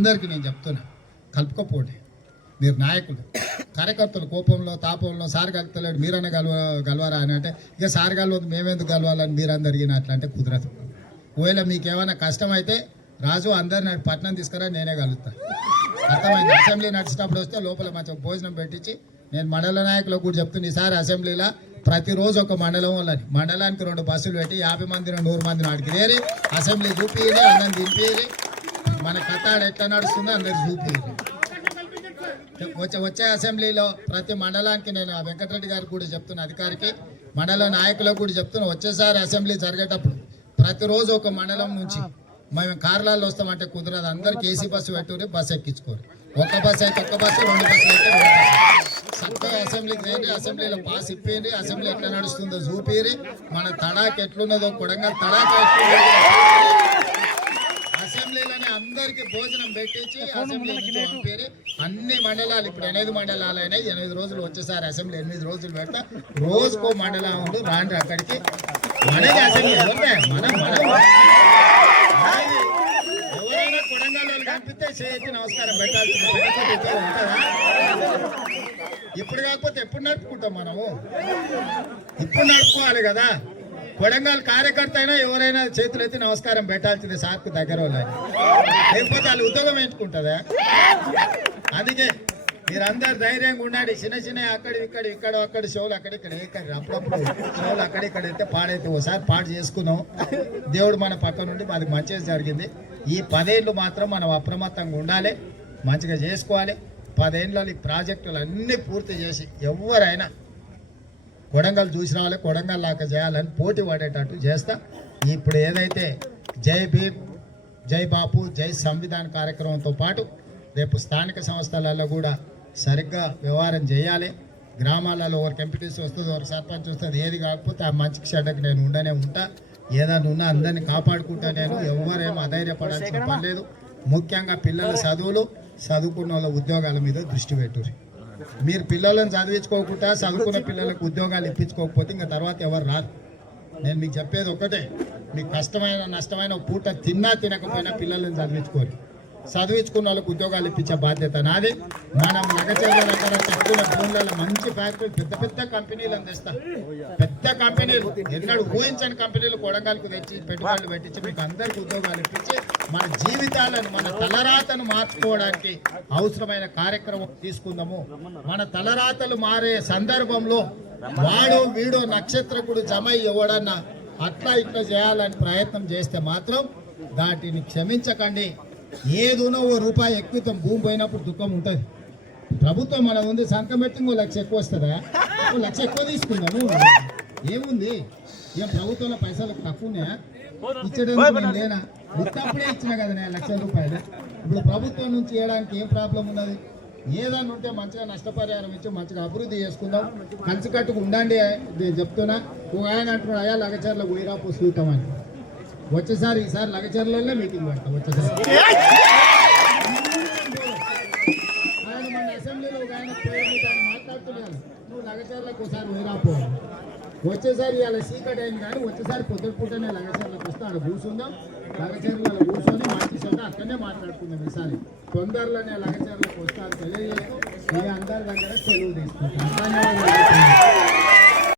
అందరికీ నేను చెప్తున్నా కలుపుకోపోండి. మీరు నాయకులు. కార్యకర్తలు కోపంలో తాపంలో సార్ కలుపుతలేడు మీరన్నా గలవ గలవరా అని అంటే ఇక సార్ గలవద్దు మేమెందుకు కలవాలని మీరందరు అడిగిన అట్లా అంటే కుదరదు. ఒకవేళ మీకు ఏమైనా కష్టం అయితే రాజు అందరిని పట్నం తీసుకురా నేనే కలుగుతా అర్థమైంది? అసెంబ్లీ నడిచినప్పుడు వస్తే లోపల మంచి భోజనం పెట్టించి నేను మండల నాయకులకు కూడా చెప్తున్నా ఈసారి అసెంబ్లీలో ప్రతిరోజు ఒక మండలం వాళ్ళని మండలానికి రెండు బస్సులు పెట్టి యాభై మందిని నూరు మందిని ఆడికి చేరి అసెంబ్లీ చూపియరి అన్నం దింపియరి మన కథాడు ఎట్లా నడుస్తుందో అందరు చూపించారు వచ్చే వచ్చే అసెంబ్లీలో ప్రతి మండలానికి నేను వెంకటరెడ్డి గారికి కూడా చెప్తున్నా అధికారికి మండల నాయకులకు కూడా చెప్తున్నా వచ్చేసారి అసెంబ్లీ జరిగేటప్పుడు ప్రతిరోజు ఒక మండలం నుంచి మేము కార్లలో వస్తామంటే కుదరదు. అందరికి ఏసీ బస్సు పెట్టుకుని బస్సు ఎక్కించుకోరు. ఒక బస్సు అయితే ఒక బస్సు రెండు బస్సులు అయితే రెండు బస్సు అసెంబ్లీకి రండి అసెంబ్లీలో పాస్ ఇప్పేయండి అసెంబ్లీ ఎట్లా నడుస్తుందో చూపిరి మన తడాక్ ఎట్లున్నదో కొడంగా తడాక ఎట్లున్నదో అసెంబ్లీలోనే అందరికి భోజనం పెట్టించి అసెంబ్లీ పంపేరి అన్ని మండలాలు ఇప్పుడు ఎనిమిది మండలాలు అయినాయి. ఎనిమిది రోజులు వచ్చేసారి అసెంబ్లీ ఎనిమిది రోజులు పెడతా. రోజుకో మండలం ఉండు రాండి అక్కడికి. మనకి అసెంబ్లీ? మనం మనం. కనిపిస్తే చేతి నమస్కారం పెట్టాల్సింది ఇప్పుడు కాకపోతే ఎప్పుడు నడుపుకుంటాం మనము? ఇప్పుడు నడుపుకోవాలి కదా. కొడంగల్ కార్యకర్త అయినా ఎవరైనా చేతులు ఎత్తి నమస్కారం పెట్టాల్సింది సార్కు దగ్గర వాళ్ళని లేకపోతే వాళ్ళు ఉద్యోగం ఎంచుకుంటుందా అందుకే మీరందరు ధైర్యంగా ఉండండి. చిన్న చిన్న అక్కడ ఇక్కడ ఇక్కడ అక్కడ షోలు అక్కడ ఇక్కడ ఇక్కడ అప్పుడప్పుడు షోలు అక్కడ ఇక్కడ అయితే పాడైతే ఒకసారి పాడు చేసుకున్నాం దేవుడు మన పక్క నుండి మాది మంచిగా జరిగింది. ఈ పదేళ్ళు మాత్రం మనం అప్రమత్తంగా ఉండాలి. మంచిగా చేసుకోవాలి. పదేళ్ళలో ఈ ప్రాజెక్టులు అన్నీ పూర్తి చేసి ఎవరైనా కొడంగల్ చూసి రావాలి కొడంగల్ లాగా చేయాలని పోటీ పడేటట్టు చేస్తా. ఇప్పుడు ఏదైతే జై భీమ్ జై బాపు జై సంవిధాన కార్యక్రమంతో పాటు రేపు స్థానిక సంస్థలలో కూడా సరిగ్గా వ్యవహారం చేయాలి. గ్రామాలలో ఒకరికి ఎంపీటీసీ వస్తుంది ఒకరికి సర్పంచ్ వస్తుంది ఏది కాకపోతే ఆ మంచికి చెడ్డకి నేను ఉండనే ఉంటా. ఏదైనా ఉన్నా అందరినీ కాపాడుకుంటా నేను. ఎవరేమో అధైర్యపడాల్సిన పని లేదు. ముఖ్యంగా పిల్లల చదువులు చదువుకున్న వాళ్ళ ఉద్యోగాల మీద దృష్టి పెట్టు. మీరు పిల్లలను చదివించుకోకుండా చదువుకున్న పిల్లలకు ఉద్యోగాలు ఇప్పించుకోకపోతే ఇంకా తర్వాత ఎవరు రారు. నేను మీకు చెప్పేది ఒకటే మీకు కష్టమైన నష్టమైన పూట తిన్నా తినకపోయినా పిల్లలను చదివించుకోరు. చదివించుకున్న వాళ్ళకు ఉద్యోగాలు ఇప్పించే బాధ్యత నాది. మనం లగచేల దగ్గర భూములలో మంచి ఫ్యాక్టరీ పెద్ద పెద్ద కంపెనీలు అందిస్తాం. పెద్ద కంపెనీలు ఎన్నడూ ఊహించని కంపెనీలు కొడంగల్కు తెచ్చి పెట్టుబడులు పెట్టించి మీకు అందరికి ఉద్యోగాలు ఇప్పించి మన జీవితాలను మన తలరాతను మార్చుకోవడానికి అవసరమైన కార్యక్రమం తీసుకుందాము. మన తలరాతలు మారే సందర్భంలో వాడు వీడు నక్షత్రకుడు జమ ఎవడన్నా అట్లా ఇట్లా చేయాలని ప్రయత్నం చేస్తే మాత్రం దాటిని క్షమించకండి. ఏదోనో ఓ రూపాయి ఎక్కువ భూమి పోయినప్పుడు దుఃఖం ఉంటుంది. ప్రభుత్వం మన ఉంది సంతకం పెట్టి ఓ లక్ష ఎక్కువ వస్తుందా? ఓ లక్ష ఎక్కువ తీసుకుందాము ఏముంది? ఏం ప్రభుత్వంలో పైసలు తక్కువ ఉన్నాయా? లేనా? ఉత్తప్పుడే ఇచ్చిన కదా నేను రూపాయలు. ఇప్పుడు ప్రభుత్వం నుంచి చేయడానికి ఏం ప్రాబ్లం ఉన్నది? ఏదన్నా ఉంటే మంచిగా నష్టపరిహారం ఇచ్చి మంచిగా అభివృద్ధి చేసుకుందాం. కలిసికట్టుకు ఉండండి నేను చెప్తున్నా. ఒక ఆయన అంటున్నాడు అయ్యా లగచర్ల పోయిరా పూసుకుంటామని వచ్చేసారి ఈసారి లగచర్లలోనే మీటింగ్ పెడతాం వచ్చేసారి. ఆయన మన అసెంబ్లీలో ఒక ఆయన పేరు ఆయన మాట్లాడుతున్నాడు. నువ్వు లగచర్లకు ఒకసారి పోయిరాపో వచ్చేసారి ఇవాళ సీకట్ అయింది కానీ వచ్చేసారి పొద్దున పూటనే లగచర్లకు వస్తే. ఆడ కూర్చుందాం. లగచర్లలో కూర్చొని మాట్లాడుతుంటే అక్కడనే మాట్లాడుకుందాం ఈసారి. తొందరలోనే లగచర్లకు వస్తారు తెలియజేస్తూ మీ అందరి దగ్గర సెలవు తీసుకుంటాం. ధన్యవాదాలు.